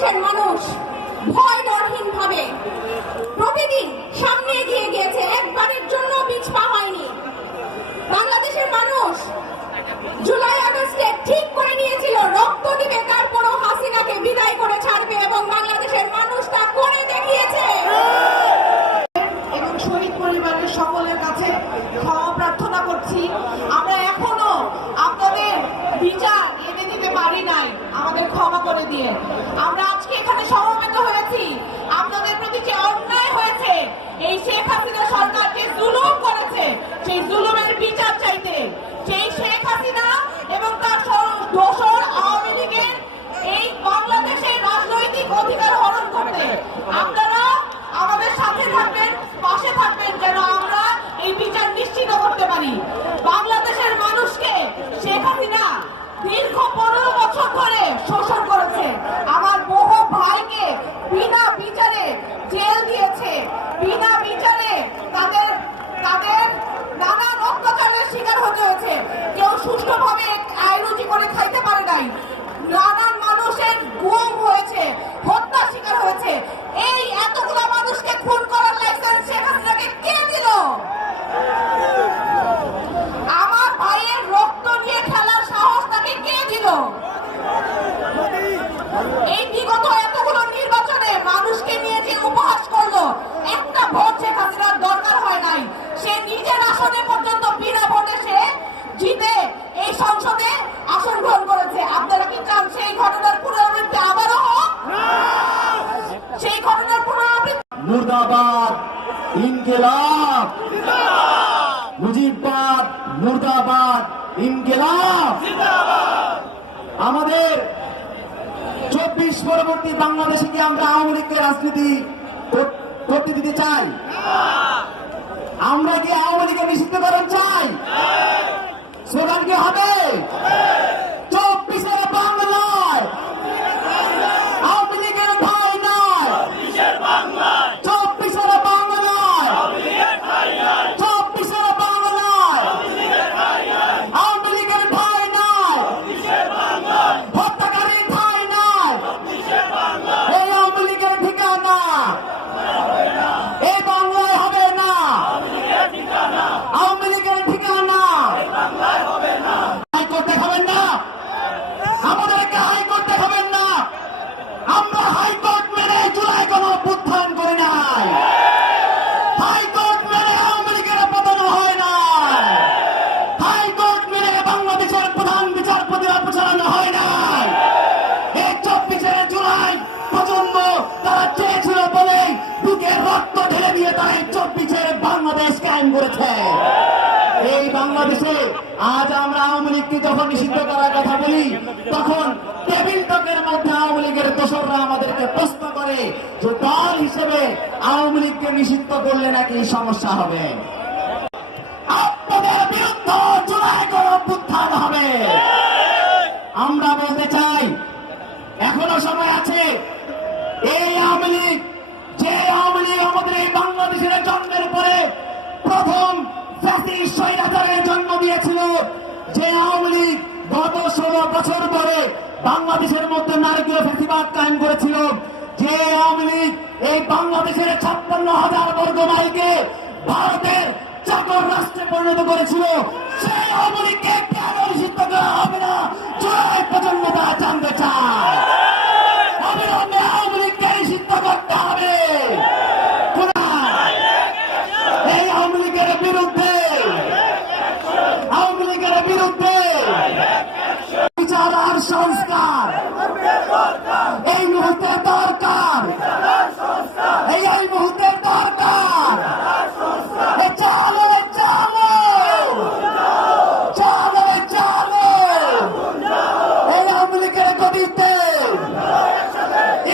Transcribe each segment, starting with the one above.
বাংলাদেশের মানুষ ভয় ডরহীন ভাবে প্রতিদিন সামনে এগিয়ে গিয়েছে একবারের জন্য পিছপা হয়নি বাংলাদেশের মানুষ জুলাই আগস্টে ঠিক করে নিয়েছিল রক্ত দিবে তারপরও হাসিনাকে বিদায় করে ছাড়বে এবং বাংলাদেশের মানুষ তা করে দেখিয়েছে এবং শহীদ পরিবারের সকলের কাছে ক্ষমা প্রার্থনা করছি আমরা এখনও আপনাদের বিচার এনে দিতে পারি নাই আমাদের ক্ষমা করে দিয়ে। আমরা আজকে এখানে সমবেত হয়েছি। আপনাদের প্রতি যে অন্যায় হয়েছে, এই শেখ হাসিনা সরকার যে জুলুম করেছে। সেই জুলুমের বিচার চাইতে সেই শেখ হাসিনা এবং তার সহ- দোসর আওয়ামী লীগের এই বাংলাদেশের রাজনৈতিক অধিকার হরণ করতে আপনারা আমাদের সাথে থাকবেন পাশে থাকবেন যেন আমরা এই বিচার নিশ্চিত করতে পারি বাংলাদেশের মানুষকে শেখ হাসিনা দীর্ঘ পনেরো বছর ধরে শোষণ করেছে আমার বহু ভাইকে বিনা বিচারে জেল দিয়েছে বিনা বিচারে তাদের তাদের নানান অত্যাচারের শিকার হতে হয়েছে কেউ সুষ্ঠুভাবে আইরুজি করে খাইতে পারে নাই। নানান মানুষের গুম হয়েছে, হত্যার শিকার হয়েছে। এই এতগুলো মানুষকে খুন করার লাইসেন্স শেখ কে দিল? আমার ভাইয়ের রক্ত নিয়ে খেলার সাহস তাকে কে দিল? এই বিগত এতগুলো নির্বাচনে মানুষকে নিয়ে যে উপহাস করল, একটা ভোট শেখ হাসিনার দরকার হয় নাই। সে নিজের আসনে পর্যন্ত বিনা ভোটে সে জিতে এই সংসদে আসন গ্রহণ করেছে। আপনারা কি চান সেই ঘটনার পুনরাবৃত্তি আবারও সেই ঘটনার পুনরাবৃত্তি মুর্দাবাদ, ইনকেলাব। মুজিববাদ, মুর্দাবাদ, ইনকেলাব। আমাদের চব্বিশ পরবর্তী বাংলাদেশে কি আমরা আওয়ামী লীগকে রাজনীতি করতে দিতে চাই? আমরা কি আওয়ামী লীগের নিষিদ্ধকরণ চাই? স্লোগান কি হবে চব্বিশের বাংলায় আওয়ামী লীগের ভাই নয় চব্বিশের বাংলায় চব্বিশের বাংলায় আওয়ামী লীগের ভাই নয় হত্যাকারীর ভাই নয় এই আওয়ামী লীগের ঠিকানা এই বাংলায় হবে না আওয়ামী লীগের ঠিকানা হাইকোর্ট দেখাবেন না আমাদেরকে হাইকোর্ট দেখাবেন না আমরা হাইকোর্ট মেনে জুলাই কোন অভ্যুত্থান করি নাই হাইকোর্ট মেনে আওয়ামী লীগের পতন হয় নাই হাইকোর্ট মেনে বাংলাদেশের প্রধান বিচারপতির অপসারণ হয় নাই এই চব্বিশের জুলাই প্রজন্ম তারা চেয়েছিল বলেই বুকের রক্ত ঢেলে দিয়ে তারা এই চব্বিশের বাংলাদেশ কায়েম করেছে। এই বাংলাদেশে আজ আমরা আওয়ামী লীগকে যখন নিষিদ্ধ করার কথা বলি, তখন টেবিল টকের মধ্যে আওয়ামী লীগের দোসররা আমাদেরকে প্রশ্ন করে যে দল হিসেবে আওয়ামী লীগকে নিষিদ্ধ করলে নাকি সমস্যা হবে? আপনাদের বিরুদ্ধে জুলাই অভ্যুত্থান হবে। আমরা বলতে চাই, এখনও সময় আছে জন্মের পরে প্রথম ফ্যাসিস্ট স্বৈরাচারের জন্ম দিয়েছিল, যে আওয়ামী লীগ গত ষোলো বছর পরে বাংলাদেশের মধ্যে নারকীয় ফ্যাসিবাদ কায়েম করেছিল, যে আওয়ামী লীগ এই বাংলাদেশের ছাপ্পান্ন হাজার বর্গ মাইলকে ভারতের চাকর রাষ্ট্রে পরিণত করেছিল। সেই আওয়ামী লীগকে কেন নিষিদ্ধ করা হবে না জুলাই প্রজন্ম তা জানতে চায় অবিলম্বে আওয়ামী লীগকে নিষিদ্ধ করতে হবে কোথায়? এই আওয়ামী লীগের বিরুদ্ধে আওয়ামী লীগের বিরুদ্ধে বিচার আর সংস্কার এই মুহূর্তে দরকার এই এই মুহূর্তে দরকার এ চালো এ চালো চালো এ চালো এই আওয়ামী লীগের গতিতে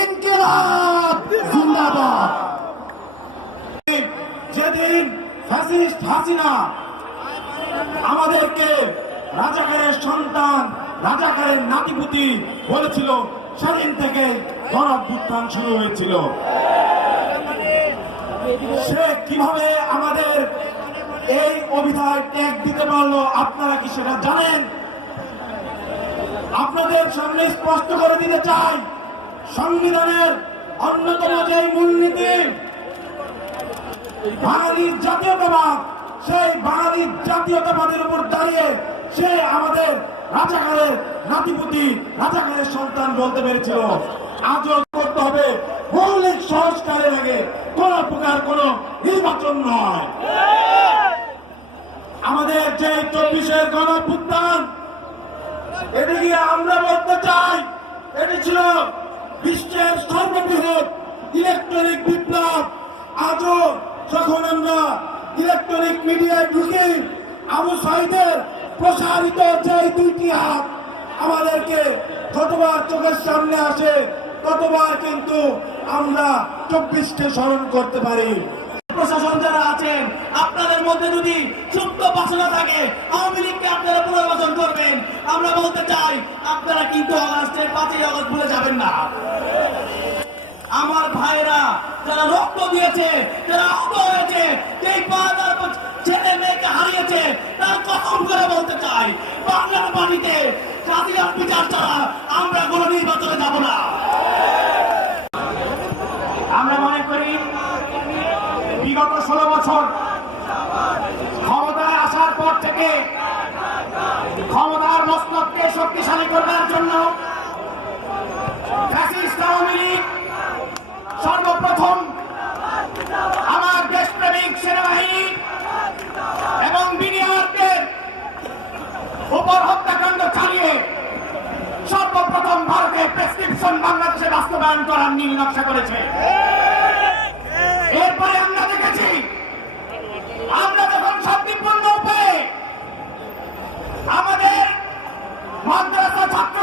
ইনকিলাব জিন্দাবাদ যেদিন ফ্যাসিস্ট হাসিনা আমাদেরকে রাজাকারের সন্তান, রাজাকারের নাতিপুতি বলেছিল, সেদিন থেকে গণভ্যুত্থান শুরু হয়েছিল। সে কীভাবে আমাদের এই অভিধায় ট্যাগ দিতে পারল, আপনারা কি সেটা জানেন? আপনাদের সামনে স্পষ্ট করে দিতে চাই, সংবিধানের অন্যতম যে মূলনীতি, বাঙালির জাতীয়তাবাদ সেই বাঙালির জাতীয়তাবাদের উপর দাঁড়িয়ে সে আমাদের রাজাকারের নাতিপুতি, রাজাকারের সন্তান বলতে পেরেছিল। আজও করতে হবে। মৌলিক সংস্কারের আগে কোন প্রকার কোন নির্বাচন নয়। আমাদের যে চব্বিশের গণপুত্থান এদিকে আমরা বলতে চাই, এটি ছিল বিশ্বের সর্ববৃহৎ ইলেকট্রনিক বিপ্লব। আজও যখন আমরা ইলেকট্রনিক মিডিয়ায় ঢুকি আবু সাইদের প্রসারিত যে দুইটি হাত আমাদেরকে যতবার চোখের সামনে আসে, ততবার কিন্তু আমরা চব্বিশকে স্মরণ করতে পারি। প্রশাসন যারা আছেন, আপনাদের মধ্যে যদি সুপ্ত বাসনা থাকে, আওয়ামী লীগকে আপনারা পুনর্বাচন করবেন। আমরা বলতে চাই, আপনারা কিন্তু অগাস্টের পাঁচই অগস্ট ভুলে যাবেন না। আমার ভাইরা যারা রক্ত দিয়েছে, যারা আহত হয়েছে হাজার ছেলে মেয়েকে হারিয়েছে, তার কখন করে বলতে চাই বাংলার মাটিতে স্বাধীন বিচার ছাড়া আমরা কোনো নির্বাচনে যাব না। আমরা মনে করি, বিগত ষোলো বছর ক্ষমতায় আসার পর থেকে ক্ষমতার মস্তককে শক্তিশালী করবার জন্য ফ্যাসিস্ট আওয়ামী লীগ বাস্তবায়ন করার নীল নকশা করেছে। এরপরে আমরা দেখেছি, আমরা যখন শান্তিপূর্ণ উপায়ে আমাদের মাদ্রাসা ছাত্র